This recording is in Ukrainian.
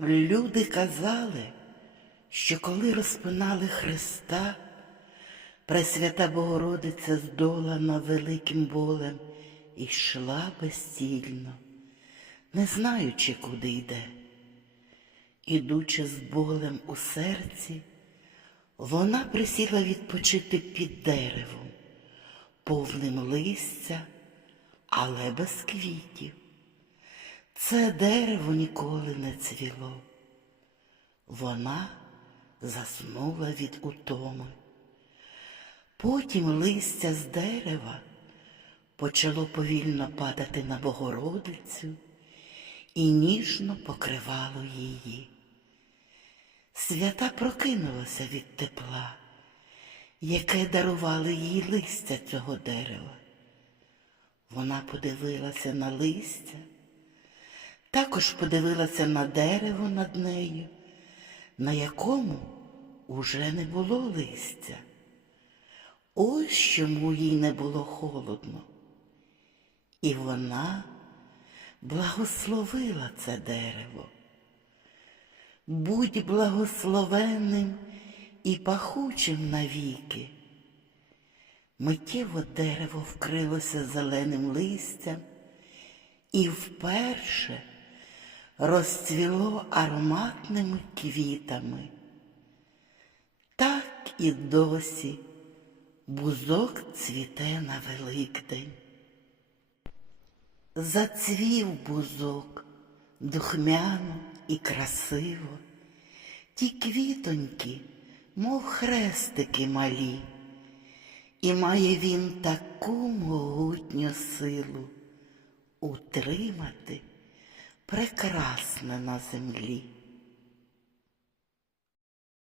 Люди казали, що коли розпинали Христа, Пресвята Богородиця здолана великим болем і йшла безцільно, не знаючи, куди йде. Ідучи з болем у серці, вона присіла відпочити під деревом, повним листя, але без квітів. Це дерево ніколи не цвіло. Вона заснула від утоми. Потім листя з дерева почало повільно падати на Богородицю і ніжно покривало її. Свята прокинулася від тепла, яке дарувало їй листя цього дерева. Вона подивилася на листя, також подивилася на дерево над нею, на якому уже не було листя. Ось чому їй не було холодно. І вона благословила це дерево. Будь благословенним і пахучим навіки. Миттєво дерево вкрилося зеленим листям і вперше розцвіло ароматними квітами. Так і досі бузок цвіте на Великдень. Зацвів бузок духмяно і красиво, ті квітоньки, мов хрестики малі, і має він таку могутню силу утримати прекрасне на землі.